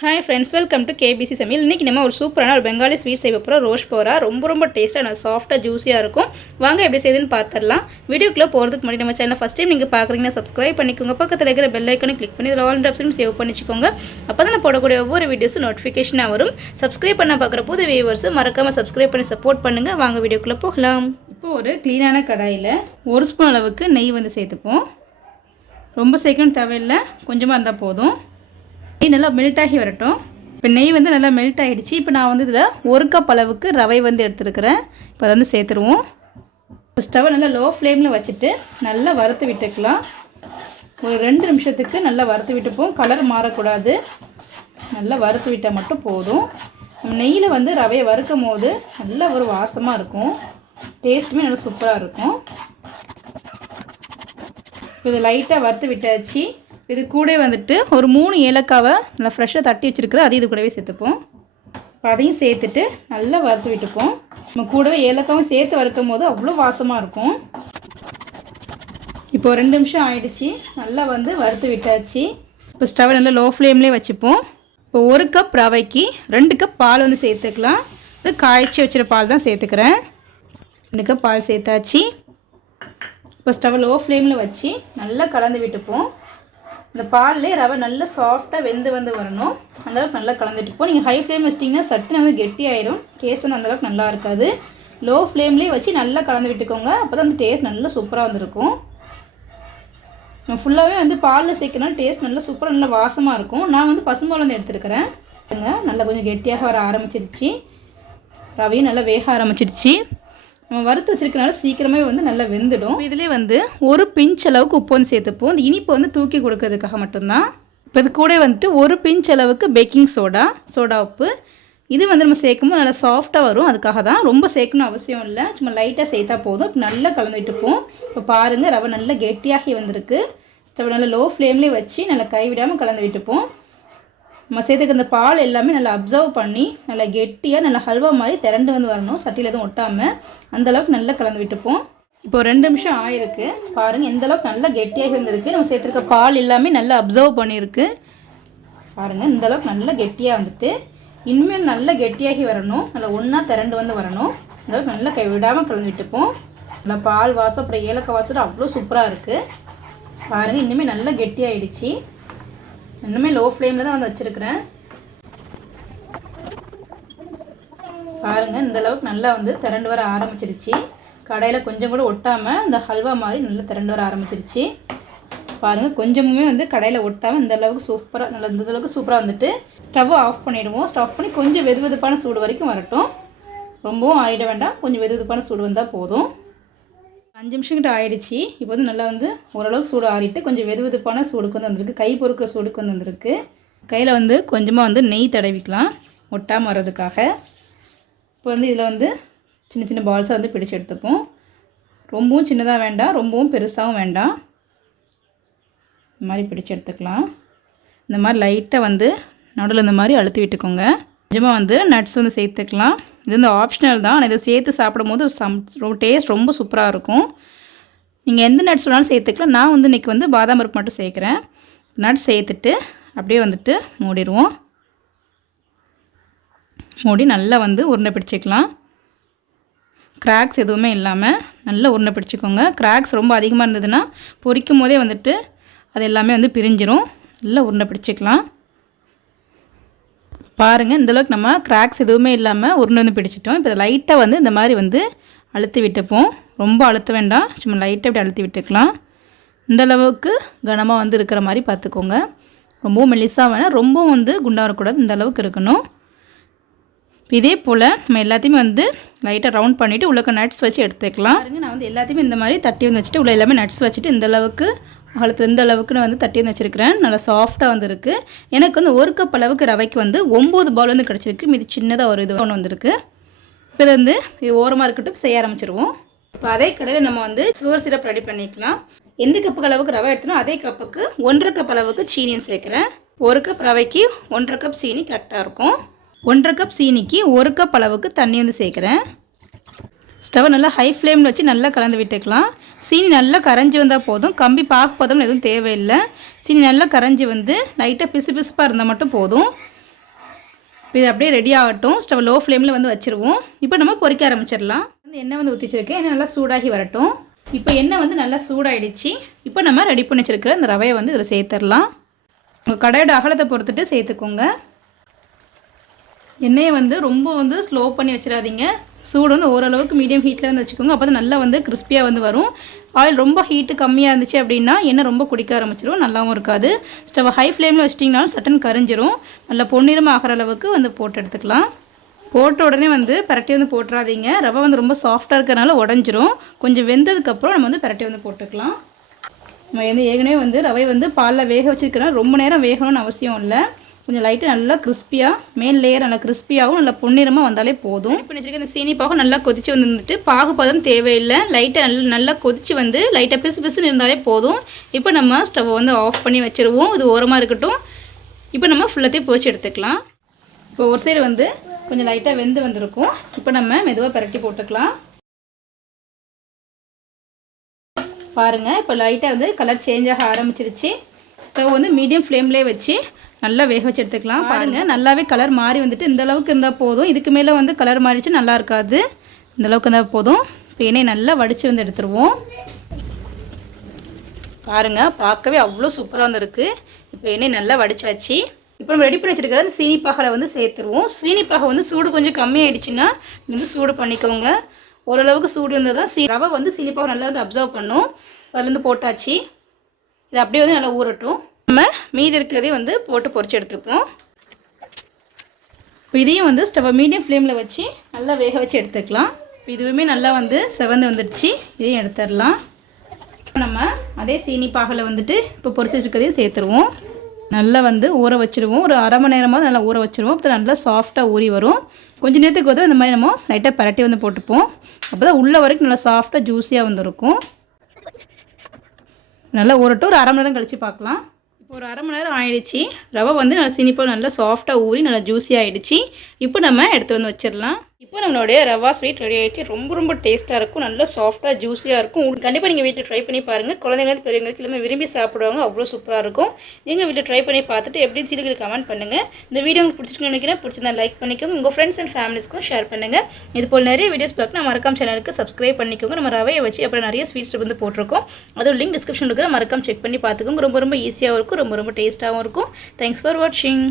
Hi friends welcome to KBC சமையல் இன்றைக்கி நம்ம ஒரு சூப்பரான ஒரு பெங்காலி ஸ்வீட் செய்ய போகிறோம் ரோஸ் போரா ரொம்ப ரொம்ப டேஸ்ட்டாக நல்லா சாஃப்ட்டாக ஜூஸியாக இருக்கும். வாங்க எப்படி செய்யுதுன்னு பார்த்துடலாம் வீடியோக்குள்ளே போகிறதுக்கு முன்னாடி நம்ம சேனல் ஃபஸ்ட் டைம் நீங்கள் பார்க்குறீங்கன்னா சப்ஸ்கிரைப் பண்ணிக்கோங்க. பக்கத்தில் இருக்கிற பெல் ஐக்கனை கிளிக் பண்ணி இதில் ஆல் ஆப்ஷனும் சேவ் பண்ணிக்கோங்க அப்போ தான் நான் போடக்கூடிய ஒவ்வொரு வீடியோஸும் நோட்டிஃபிகேஷனாக வரும். சப்ஸ்கிரைப் பண்ண பார்க்குற புது வியூவர்ஸ் மறக்காமல் சப்ஸ்கிரைப் பண்ணி சப்போர்ட் பண்ணுங்கள் வாங்க வீடியோக்குள்ளே போகலாம். இப்போ ஒரு க்ளீனான கடாயில் ஒரு ஸ்பூன் அளவுக்கு நெய் வந்து சேர்த்துப்போம். ரொம்ப சேர்க்கணும் தேவையில்லை. கொஞ்சமாக இருந்தால் போதும். நெய் நல்லா மெல்ட் ஆகி வரட்டும். இப்போ நெய் வந்து நல்லா மெல்ட் ஆகிடுச்சு இப்போ நான் வந்து இதில் ஒரு கப் அளவுக்கு ரவை வந்து எடுத்துருக்கிறேன். இப்போ அதை வந்து சேர்த்துருவோம். ஸ்டவ்வை நல்லா லோ ஃப்ளேமில் வச்சுட்டு நல்லா வறுத்து விட்டுக்கலாம். ஒரு ரெண்டு நிமிஷத்துக்கு நல்லா வறுத்து விட்டுப்போம். கலர் மாறக்கூடாது. நல்லா வறுத்து விட்டால் மட்டும் போதும். நெய்யில் வந்து ரவையை வறுக்கும் போது நல்லா ஒரு வாசமாக இருக்கும். டேஸ்ட்டுமே நல்லா சூப்பராக இருக்கும். இப்போ இதை லைட்டாக வறுத்து விட்டாச்சு. இது கூட வந்துட்டு ஒரு மூணு ஏலக்காவை நல்லா ஃப்ரெஷ்ஷாக தட்டி வச்சுருக்குறது அதையும் இது கூடவே சேர்த்துப்போம். இப்போ அதையும் சேர்த்துட்டு நல்லா வறுத்து விட்டுப்போம். நம்ம கூடவே ஏலக்காவும் சேர்த்து வறுக்கும் போது அவ்வளோ வாசமாக இருக்கும். இப்போ ரெண்டு நிமிஷம் ஆயிடுச்சு. நல்லா வந்து வறுத்து விட்டாச்சு. இப்போ ஸ்டவ் நல்லா லோ ஃப்ளேம்லேயே வச்சுப்போம். இப்போ ஒரு கப் ரவைக்கு ரெண்டு கப் பால் வந்து சேர்த்துக்கலாம். இது காய்ச்சி வச்சுற பால் தான் சேர்த்துக்கிறேன். ரெண்டு கப் பால் சேர்த்தாச்சு. இப்போ ஸ்டவ் லோ ஃப்ளேமில் வச்சு நல்லா கலந்து விட்டுப்போம். இந்த பால்லே ரவை நல்லா சாஃப்டாக வெந்து வந்து வரணும். அந்தளவுக்கு நல்லா கலந்துட்டு இருப்போம் நீங்கள் ஹை ஃப்ளேம் வச்சிட்டிங்கன்னா சட்டுன்னு வந்து கெட்டி ஆயிரும் டேஸ்ட் வந்து அந்தளவுக்கு நல்லா இருக்காது. லோ ஃப்ளேம்லேயே வச்சு நல்லா கலந்து விட்டுக்கோங்க. அப்போ தான் அந்த டேஸ்ட் நல்லா சூப்பராக வந்துருக்கும். ஃபுல்லாகவே வந்து பாலில் சேர்க்கணும் டேஸ்ட் நல்லா சூப்பராக நல்லா வாசமாக இருக்கும். நான் வந்து பசும்பால் வந்து எடுத்துருக்கிறேன். நல்லா கொஞ்சம் கெட்டியாக வர ஆரம்பிச்சிருச்சு. ரவையும் நல்லா வேக ஆரம்பிச்சிருச்சு. நம்ம வறுத்து வச்சிருக்கனால சீக்கிரமே வந்து நல்லா வெந்துடும். இதுலேயே வந்து ஒரு பிஞ்ச் அளவுக்கு உப்பு வந்து சேர்த்துப்போம். இந்த இனிப்பு வந்து தூக்கி கொடுக்கறதுக்காக மட்டும்தான். இப்போ இது கூட வந்துட்டு ஒரு பிஞ்ச் அளவுக்கு பேக்கிங் சோடா சோடா உப்பு. இது வந்து நம்ம சேர்க்கும்போது நல்லா சாஃப்டாக வரும். அதுக்காக தான் ரொம்ப சேர்க்கணும் அவசியம் இல்லை. சும்மா லைட்டாக சேர்த்தா போதும். நல்லா கலந்து விட்டுப்போம் இப்போ பாருங்கள் ரவை நல்லா கெட்டியாகி வந்திருக்கு. ஸ்டவ் நல்லா லோ ஃப்ளேம்லேயே வச்சு நல்லா கைவிடாமல் கலந்து விட்டுப்போம் நம்ம சேர்த்துக்க இந்த பால் எல்லாமே நல்லா அப்சர்வ் பண்ணி நல்லா கெட்டியாக நல்லா ஹல்வா மாதிரி திரண்டு வந்து வரணும். சட்டியில் எதுவும் ஒட்டாமல் அந்தளவுக்கு நல்லா கலந்து விட்டுப்போம். இப்போ ரெண்டு நிமிஷம் ஆயிருக்கு. பாருங்கள் எந்த அளவுக்கு நல்லா கெட்டியாகி வந்திருக்கு நம்ம சேர்த்துருக்க பால் எல்லாமே நல்லா அப்சர்வ் பண்ணியிருக்கு. பாருங்கள் இந்த அளவுக்கு நல்லா கெட்டியாக வந்துட்டு இனிமேல் நல்லா கெட்டியாகி வரணும். நல்லா ஒன்றா திரண்டு வந்து வரணும். இந்த அளவுக்கு நல்லா கை விடாமல் கலந்து விட்டுப்போம். நல்லா பால் வாசம் அப்புறம் ஏலக்காய் வாசம் அவ்வளோ சூப்பராக இருக்குது பாருங்கள் இனிமேல் நல்லா கெட்டியாகிடுச்சு இன்னுமே லோ ஃப்ளேமில் தான் வந்து வச்சுருக்கிறேன். பாருங்கள் இந்த அளவுக்கு நல்லா வந்து திரண்டு வர ஆரம்பிச்சிருச்சு. கடையில் கொஞ்சம் கூட ஒட்டாமல் இந்த ஹல்வா மாதிரி நல்லா திரண்டு வர ஆரம்பிச்சிருச்சு. பாருங்கள் கொஞ்சமுமே வந்து கடையில் ஒட்டாமல் இந்த அளவுக்கு சூப்பராக நல்லா இந்த அளவுக்கு சூப்பராக வந்துட்டு ஸ்டவ் ஆஃப் பண்ணிவிடுவோம் ஸ்டவ் பண்ணி கொஞ்சம் வெது வெதுப்பான சூடு வரைக்கும் வரட்டும். ரொம்பவும் ஆறிட வேண்டாம். கொஞ்சம் வெது வெதுப்பான சூடு வந்தால் போதும். அஞ்சு நிமிஷம் கிட்ட ஆயிடுச்சு. இப்போ வந்து நல்லா வந்து ஓரளவுக்கு சூடு ஆறிட்டு கொஞ்சம் வெது வெதுப்பான சூடுக்கு வந்து வந்திருக்கு. கை பொறுக்கிற சூடுக்கு வந்து வந்திருக்கு. கையில் வந்து கொஞ்சமாக வந்து நெய் தடவிக்கலாம். ஒட்டாமல் வர்றதுக்காக. இப்போ வந்து இதில் வந்து சின்ன சின்ன பால்ஸாக வந்து பிடிச்சு எடுத்துப்போம். ரொம்பவும் சின்னதாக வேண்டாம். ரொம்பவும் பெருசாகவும் வேண்டாம். இந்த மாதிரி பிடிச்சு எடுத்துக்கலாம். இந்த மாதிரி லைட்டாக வந்து நடுவில் இந்த மாதிரி அழுத்தி விட்டுக்கோங்க. கொஞ்சமாக வந்து நட்ஸ் வந்து சேர்த்துக்கலாம். இது வந்து ஆப்ஷனல் தான். ஆனால் இதை சேர்த்து சாப்பிடும்போது சம் ரொம்ப டேஸ்ட் ரொம்ப சூப்பராக இருக்கும். நீங்கள் எந்த நட்ஸ் வேணாலும் சேர்த்துக்கலாம். நான் வந்து இன்றைக்கி வந்து பாதாம் பருப்பு மட்டும் சேர்க்குறேன். நட்ஸ் சேர்த்துட்டு அப்படியே வந்துட்டு மூடிடுவோம். மூடி நல்லா வந்து உருண்டை பிடிச்சிக்கலாம். கிராக்ஸ் எதுவுமே இல்லாமல் நல்லா உருண்டை பிடிச்சிக்கோங்க. கிராக்ஸ் ரொம்ப அதிகமாக இருந்ததுன்னா பொரிக்கும் போதே வந்துட்டு அது எல்லாமே வந்து பிரிஞ்சிரும். நல்லா உருண்டை பிடிச்சிக்கலாம். பாருங்கள் இந்தளவுக்கு நம்ம கிராக்ஸ் எதுவுமே இல்லாமல் உருண்டு வந்து பிடிச்சிட்டோம். இப்போ லைட்டாக வந்து இந்த மாதிரி வந்து அழுத்தி விட்டுப்போம். ரொம்ப அழுத்த வேண்டாம். சும்மா லைட்டாக இப்படி அழுத்தி விட்டுக்கலாம். இந்த அளவுக்கு கனமாக வந்து இருக்கிற மாதிரி பார்த்துக்கோங்க. ரொம்பவும் மெலிசாக வேணால் ரொம்பவும் வந்து குண்டாக வரக்கூடாது. இந்த அளவுக்கு இருக்கணும். இதே போல் நம்ம எல்லாத்தையுமே வந்து லைட்டாக ரவுண்ட் பண்ணிவிட்டு உள்ளக்க நட்ஸ் வச்சு எடுத்துக்கலாம். பாருங்க நான் வந்து எல்லாத்தையுமே இந்த மாதிரி தட்டி வந்து வச்சுட்டு உள்ள எல்லாமே நட்ஸ் வச்சுட்டு இந்த அளவுக்கு அழுத்து இந்த அளவுக்கு நான் வந்து தட்டி வந்து வச்சுருக்கிறேன். நல்லா சாஃப்டாக வந்துருக்கு. எனக்கு வந்து ஒரு கப் அளவுக்கு ரவைக்கு வந்து ஒம்பது பால் வந்து கிடச்சிருக்கு. மீது சின்னதாக ஒரு இது ஒன்று வந்திருக்கு. இப்போ இது வந்து இது ஓரமாக இருக்கட்டும் செய்ய ஆரம்பிச்சிருவோம். இப்போ அதே கடையில் நம்ம வந்து சுகர் சிரப் ரெடி பண்ணிக்கலாம். எந்த கப்புக்கு அளவுக்கு ரவை எடுத்தனோ அதே கப்புக்கு ஒன்றரை கப் அளவுக்கு சீனியும் சேர்க்குறேன். ஒரு கப் ரவைக்கு ஒன்றரை கப் சீனி கரெக்டாக இருக்கும். ஒன்றரை கப் சீனிக்கு ஒரு கப் அளவுக்கு தண்ணி வந்து சேர்க்குறேன். ஸ்டவ்வை நல்லா ஹை ஃப்ளேமில் வச்சு நல்லா கலந்து விட்டுக்கலாம். சீனி நல்லா கரைஞ்சி வந்தால் போதும். கம்பி பார்க்க போதும் எதுவும் தேவையில்லை. சீனி நல்லா கரைஞ்சி வந்து லைட்டாக பிசு பிசுப்பாக இருந்தால் மட்டும் போதும். இது அப்படியே ரெடி ஆகட்டும். ஸ்டவ் லோ ஃப்ளேமில் வந்து வச்சுருவோம். இப்போ நம்ம பொறிக்க ஆரம்பிச்சிடலாம். வந்து எண்ணெய் வந்து ஊற்றிச்சிருக்கேன் எண்ணெய் நல்லா சூடாகி வரட்டும். இப்போ எண்ணெய் வந்து நல்லா சூடாயிடுச்சு. இப்போ நம்ம ரெடி பண்ணி வச்சுருக்கிற இந்த ரவையை வந்து இதில் சேர்த்துடலாம். உங்கள் கடையோட அகலத்தை பொறுத்துட்டு சேர்த்துக்கோங்க. எண்ணெயை வந்து ரொம்ப வந்து ஸ்லோ பண்ணி வச்சிடாதீங்க. சூடு வந்து ஓரளவுக்கு மீடியம் ஹீட்டில் வந்து வச்சுக்கோங்க. அப்போ தான் நல்லா வந்து கிறிஸ்பியாக வந்து வரும். ஆயில் ரொம்ப ஹீட்டு கம்மியாக இருந்துச்சு அப்படின்னா எண்ணெய் ரொம்ப குடிக்க ஆரம்பிச்சிடும் நல்லாவும் இருக்காது. ஸ்டவ் ஹை ஃப்ளேமில் வச்சிட்டிங்கனாலும் சட்டன் கரிஞ்சிரும். நல்லா பொன்னிறம் ஆகிற அளவுக்கு வந்து போட்டு எடுத்துக்கலாம். போட்ட உடனே வந்து பரட்டி வந்து போட்டுறாதீங்க. ரவை வந்து ரொம்ப சாஃப்டாக இருக்கிறனால உடஞ்சிரும். கொஞ்சம் வெந்ததுக்கப்புறம் நம்ம வந்து பரட்டி வந்து போட்டுக்கலாம். நம்ம வந்து ஏற்கனவே வந்து ரவை வந்து பாலில் வேக வச்சுருக்கனா ரொம்ப நேரம் வேகணும்னு அவசியம் இல்லை. கொஞ்சம் லைட்டாக நல்லா கிறிஸ்பியாக மேல் லேயர் நல்லா கிறிஸ்பியாகவும் நல்லா பொன்னிறமாக வந்தாலே போதும். இப்போ வச்சுருக்க இந்த சீனி பாகம் நல்லா கொதிச்சு வந்துட்டு பாகு பதம் தேவையில்லை. லைட்டாக நல்லா நல்லா கொதிச்சு வந்து லைட்டாக பிசு பிசுன்னு இருந்தாலே போதும். இப்போ நம்ம ஸ்டவ்வை வந்து ஆஃப் பண்ணி வச்சுருவோம். இது ஓரமாக இருக்கட்டும். இப்போ நம்ம ஃபுல்லத்தையும் பொரிச்சு எடுத்துக்கலாம். இப்போ ஒரு சைடு வந்து கொஞ்சம் லைட்டாக வெந்து வந்திருக்கும். இப்போ நம்ம மெதுவாக பரட்டி போட்டுக்கலாம். பாருங்கள் இப்போ லைட்டாக வந்து கலர் சேஞ்ச் ஆக ஆரம்பிச்சிருச்சு. ஸ்டவ் வந்து மீடியம் ஃப்ளேம்லேயே வச்சு நல்லா வேக வச்சு எடுத்துக்கலாம். பாருங்கள் நல்லாவே கலர் மாறி வந்துட்டு இந்த அளவுக்கு இருந்தால் போதும். இதுக்கு மேலே வந்து கலர் மாறிச்சு நல்லா இருக்காது. இந்த அளவுக்கு இருந்தால் போதும். இப்போ எண்ணெய் நல்லா வடித்து வந்து எடுத்துருவோம். பாருங்கள் பார்க்கவே அவ்வளோ சூப்பராக வந்திருக்கு. இப்போ எண்ணெய் நல்லா வடிச்சாச்சு. இப்போ நம்ம ரெடி பண்ணி வச்சிருக்கிற அந்த சீனிப்பாகலை வந்து சேர்த்துருவோம். சீனிப்பாகை வந்து சூடு கொஞ்சம் கம்மியாயிடுச்சுன்னா நீங்க வந்து சூடு பண்ணிக்கோங்க. ஓரளவுக்கு சூடு இருந்தால் தான் சீ ரவை வந்து சீனிப்பாகை நல்லா வந்து அப்சர்வ் பண்ணும். அதுலேருந்து போட்டாச்சு. இது அப்படியே வந்து நல்லா ஊறட்டும். நம்ம மீதி இருக்கிறதையும் வந்து போட்டு பொறிச்சு எடுத்துப்போம். இப்போ இதையும் வந்து ஸ்டவ் மீடியம் ஃப்ளேமில் வச்சு நல்லா வேக வச்சு எடுத்துக்கலாம். இப்போ இதுவுமே நல்லா வந்து செவந்து வந்துடுச்சு இதையும் எடுத்துடலாம். நம்ம அதே சீனி பாகலை வந்துட்டு இப்போ பொரிச்சு வச்சுருக்கதையும் சேர்த்துருவோம். நல்லா வந்து ஊற வச்சுருவோம். ஒரு அரை மணி நேரமாக நல்லா ஊற வச்சுருவோம். அப்போ நல்லா சாஃப்டாக ஊறி வரும். கொஞ்ச நேரத்துக்கு வந்து இந்த மாதிரி நம்ம லைட்டாக பரட்டி வந்து போட்டுப்போம். அப்போ தான் உள்ள வரைக்கும் நல்லா சாஃப்டாக ஜூஸியாக வந்துருக்கும். நல்லா ஊறட்டும். ஒரு அரை மணி நேரம் கழித்து பார்க்கலாம். ஒரு அரை மணி நேரம் ஆயிடுச்சு. ரவை வந்து நல்லா சினிப்பாக நல்லா சாஃப்டாக ஊறி நல்லா ஜூஸியாக ஆகிடுச்சி இப்போ நம்ம எடுத்து வந்து வச்சிடலாம். இப்போ நம்மளுடைய ரவா ஸ்வீட் ரெடி ஆகிடுச்சு ரொம்ப ரொம்ப டேஸ்ட்டாக இருக்கும். நல்லா சாஃப்ட்டாக ஜூஸியாக இருக்கும். உங்களுக்கு கண்டிப்பாக நீங்கள் வீட்டில் ட்ரை பண்ணி பாருங்கள் குழந்தைங்களுக்கு பெரியவங்களுக்கு எல்லாமே விரும்பி சாப்பிடுவாங்க. அவ்வளோ சூப்பராக இருக்கும். நீங்கள் வீட்டில் ட்ரை பண்ணி பார்த்துட்டு எப்படின்னு சொல்லி கமெண்ட் பண்ணுங்கள் இந்த வீடியோ உங்களுக்கு பிடிச்சிருக்குன்னு நினைக்கிறேன். பிடிச்சிருந்தா லைக் பண்ணிக்கோங்க. உங்கள் ஃப்ரெண்ட்ஸ் அண்ட் ஃபேமிலிஸ்க்கும் ஷேர் பண்ணுங்கள் இது போல் நிறைய வீடியோஸ் பார்க்க மறக்காம சேனலுக்கு சப்ஸ்கிரைப் பண்ணிக்கோங்க. நம்ம ரவையை வச்சு அப்புறம் நிறைய ஸ்வீட்ஸ் வந்து போட்டிருக்கோம். அதோட லிங்க் டிஸ்கிரிப்ஷன் இருக்கிற மறக்காம செக் பண்ணி பார்த்துக்கோங்க. ரொம்ப ரொம்ப ஈஸியாகவும் இருக்கும். ரொம்ப ரொம்ப டேஸ்ட்டாகவும் இருக்கும். தேங்க்ஸ் ஃபார் வாட்சிங்